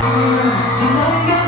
생각해.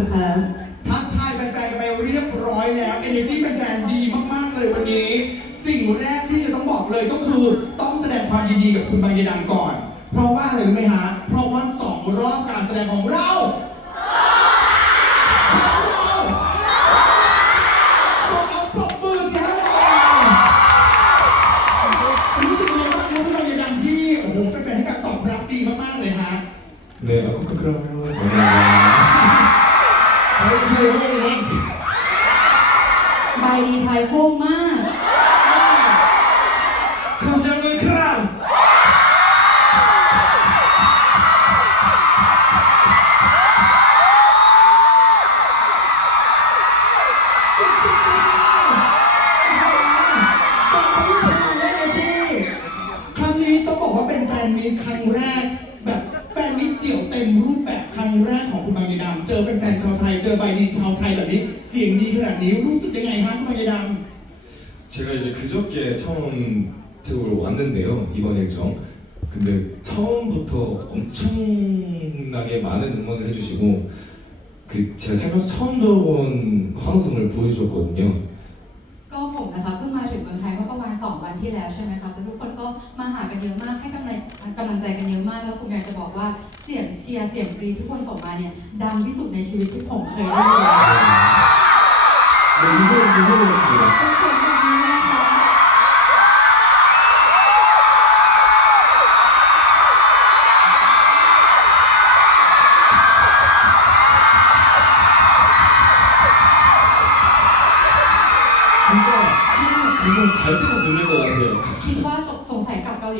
คุณครับทักทายแฟนๆกันไปเรียบร้อยแล้วเอเนจีแฟนๆดีมากๆเลยวันนี้ สิ่งแรกที่จะต้องบอกเลยก็คือต้องแสดงความยินดีกับคุณบางยดังก่อน เพราะว่าอะไรรู้ไหมฮะเพราะว่าสองรอบการแสดงของเรา 처음 태국으로 왔는데요, 이번 일정. 근데 처음부터 엄청나게 많은 응원을 해주시고, 그 제가 살면서 처음 들어본 환호성을 보여주셨거든요. ก็ผมนะคะเพิ่งมาถึงเมืองไทยเมื่อประมาณ 2 วันที่แล้วใช่ไหมคะแล้วทุกคนก็มาหากันเยอะมากให้กำลังกำลังใจกันเยอะมากแล้วผมอยากจะบอกว่าเสียงเชียร์เสียงกรี๊ดที่ทุกคนส่งมาเนี่ยดังที่สุดในชีวิตที่ผมเคยได้ยิน 네, 무서운, 무서웠습니다. เป็นเสียง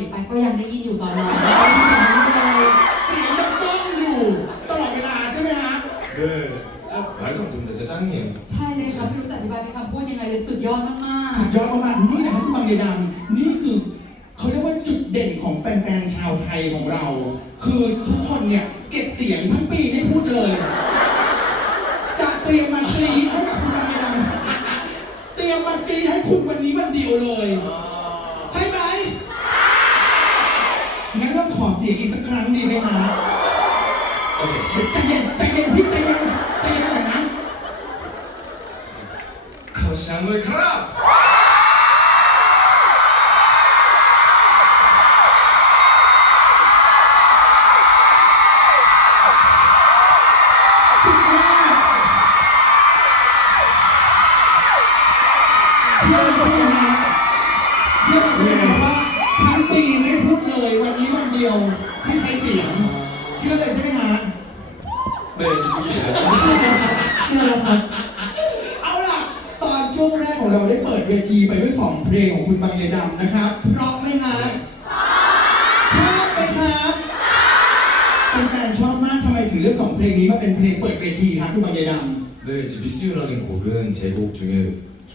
ลับเกาหลีไปก็ยังได้ยินอยู่ตอนนี้ไม่ได้ยินเลย ำเสียงยังก้องอยู่ตลอดเวลาใช่ไหมฮะ 네, 진짜 말도 안 됩니다. 진짜 짱이에요. ใช่เลยครับไม่รู้จะอธิบายเป็นคำพูดยังไงเลยสุดยอดมาก สุดยอดมากๆนี่นะครับคุณบางยดำนี่คือเขาเรียกว่าจุดเด่นของแฟนๆชาวไทยของเรา คือทุกคนเนี่ยเก็บเสียงทั้งปีไม่พูดเลย จะเตรียมมากรีดให้กับคุณบางยดำเตรียมมากรีดให้คุณวันนี้วันเดียวเลย ใ ยอีกสักครั้งดีไหมคะโอเคใจเย็นใจเย็นพี่ใจเย็นใจเย็นหน่อยนะ เขาฉันเลยครับชื่อเลยใช่ไหมฮะ 네, 이쁘게 ๆเชื่อเลยครับเชื่อเลยครับ เอาล่ะ ตอนช่วงแรกของเราได้เปิดเวทีไปด้วยสองเพลงของคุณบางยดำนะครับ เพราะไหมฮะชอบไหมครับแฟนๆชอบมากทำไมถึงเลือกสองเพลงนี้มาเป็นเพลงเปิดเวทีครับคุณบางยดำ 네, 이제 미스유라는 곡은 제 곡 중에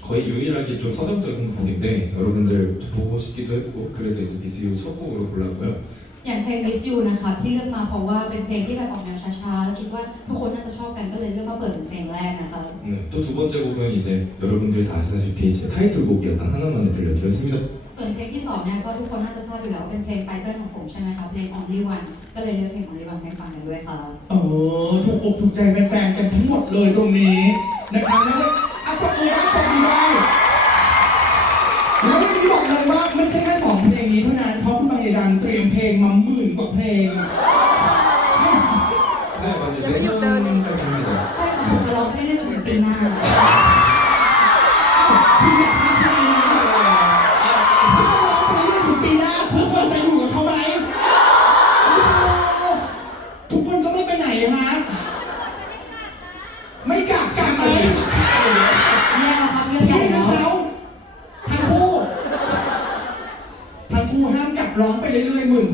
거의 유일하게 좀 서정적인 곡인데 여러분들 보고 싶기도 했고 그래서 이제 미스유 첫 곡으로 골랐고요. อย่างเพลง Miss You นะคะที่เลือกมาเพราะว่าเป็นเพลงที่แบบออกแนวช้าๆ แล้วคิดว่าทุกคนน่าจะชอบกันก็เลยเลือกมาเปิดเป็นเพลงแรกนะคะ 네, 또 두 번째 곡은 이제 여러분들이 다 아시다시피 제 타이틀곡이었던 하나만을 들려드렸습니다. ส่วนเพลงที่สองเนี่ยก็ทุกคนน่าจะทราบอยู่แล้วว่าเป็นเพลงไตเติ้ลของผมใช่ไหมคะเพลง Only One ก็เลยเลือกเพลง Only One ให้ฟังกันด้วยค่ะ เออถูกอกถูกใจแฟนๆกันทั้งหมดเลยตรงนี้นะครับแล้วก็อัปปะเออัปปะดีได้แล้ววันนี้บอกเลยว่าไม่ใช่แค่สอง เพราะคุณบางยดังเตรียมเพลงมาหมื่นกว่าเพลง 네, 맞아요. 내년까지 합니다. ใช่ค่ะผมจะร้องไปเรื่อยๆจนถึงปีหน้า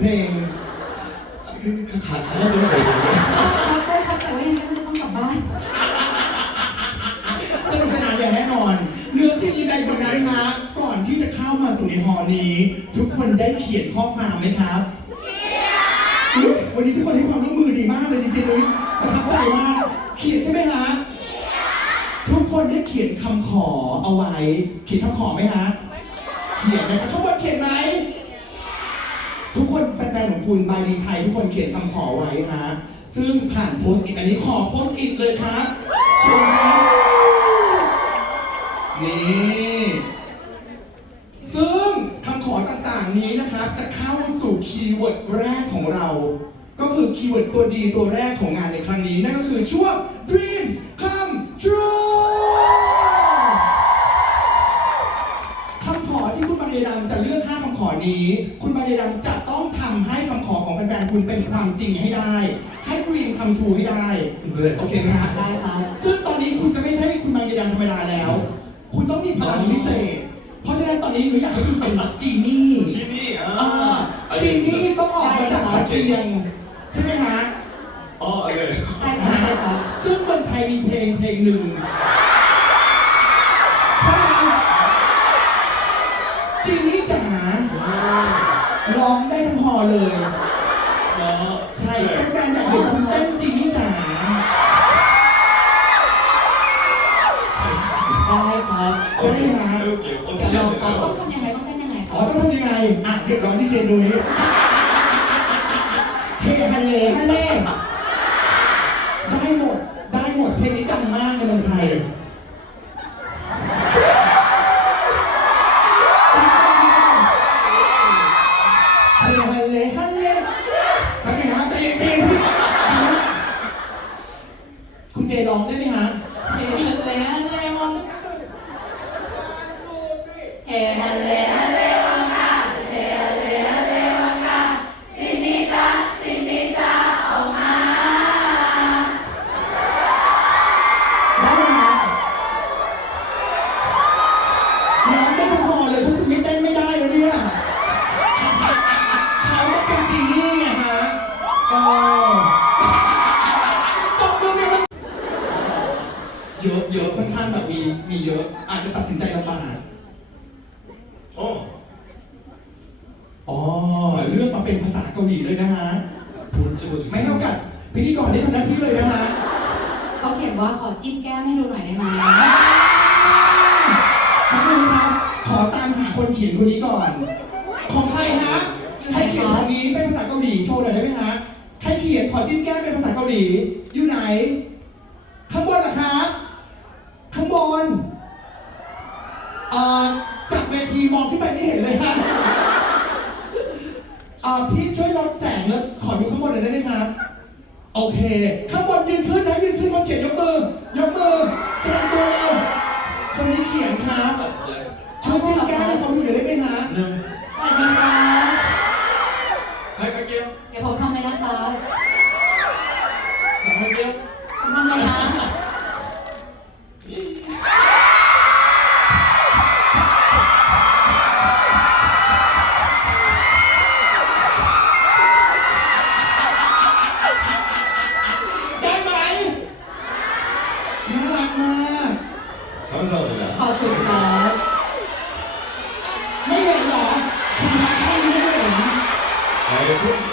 เพลงขาดขาดน่าจะไม่เป็นเขาใจเขาใจว่ายังไงก็จะต้องกลับบ้านสนุกสนานอย่างแน่นอน เนื้อสิ่งใดกว่านั้นคะ ก่อนที่จะเข้ามาสู่ในหอนี้ ทุกคนได้เขียนข้อความไหมครับวันนี้ทุกคนให้ความร่วมมือดีมากเลยจริงๆนุ้ยประทับใจมากเขียนใช่ไหมคะเขียนทุกคนได้เขียนคำขอเอาไว้ เขียนคำขอไหมคะเขียนนะครับทุกคนเขียนไหม คุณบายดีไทยทุกคนเขียนคำขอไว้ฮะซึ่งผ่านโพสต์อิทอันนี้ขอโพสต์อิทเลยครับชิญครับนี่ซึ่งคำขอต่างๆนี้นะครับ จะเข้าสู่คีย์เวิร์ดแรกของเรา ก็คือคีย์เวิร์ดตัวดีตัวแรกของงานในครั้งนี้ นั่นก็คือช่วง dreams come true คำขอที่คุณบางยดำจะเลือก5คำขอนี้ คุณ จริงให้ได้ ให้ดรีมทำทูให้ได้ โอเคไหมฮะได้ครับ ซึ่งตอนนี้คุณจะไม่ใช่คุณแมงดาดังธรรมดาแล้ว คุณต้องมีพลังพิเศษ เพราะฉะนั้นตอนนี้หนูอยากให้คุณเป็นจีนี่จีนี่อ่าจีนี่ต้องออกมาจากเตียงใช่ไหมฮะ อ๋อโอเคใช่ครับ ซึ่งเมืองไทยมีเพลงเพลงหนึ่งใช่ไหมจีนี่จ๋าร้องได้ทั้งฮอลเลย อะเดี๋ยวร้องดีเจนุ้ยเฮฮันเลฮันเล่ได้หมด ได้หมด เพลงนี้ดังมากในเมืองไทยฮัลโหลฮัลเลฮัลเลมาถึงฮะใจเย็นๆคุณเจร้องได้ไหมฮะ เฮฮันเลฮันเลวันเฮฮันเลฮันเล เยอะ อาจจะตัดสินใจลำบาก 어, อ๋อเลือกมาเป็นภาษาเกาหลีเลยนะฮะ 돈 찍어주세요. ไม่เท่ากับพิธีกรที่ทำหน้าที่เลยนะฮะ เขาเขียนว่าขอจิ้มแก้มให้ดูหน่อยได้ไหม ขอบคุณครับ ขอตามหาคนเขียนคนนี้ก่อน ของใครฮะ ใครเขียนคนนี้เป็นภาษาเกาหลีโชว์หน่อยได้ไหมฮะ ใครเขียนขอจิ้มแก้มเป็นภาษาเกาหลี อยู่ไหน ข้างบนเหรอคะ ข้างบนเอ่อจากเว ทีมองขึ้นไปไม่เห็นเลยฮะอ่าพี่ช่วยลดแสงแล้วขอดูข้างบนหน่อยได้ไหมครับ โอเค ข้างบนยืนขึ้นนะยืนขึ้นคนเขียนยกมือ ยกมือแสดงตัวเราคนนี้เขียนครับ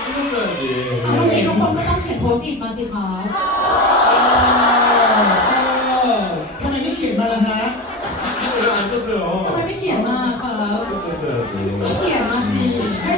쓰셨어야지. เอาวันนี้ทุกคนก็ต้องเขียนโพสต์อิทมาสิครับ เออทำไมไม่เขียนมาล่ะฮะ 이거 안 썼어요. ทำไมไม่เขียนมาครับ 썼어야지. เขียนมาสิ ให้ให้เขาห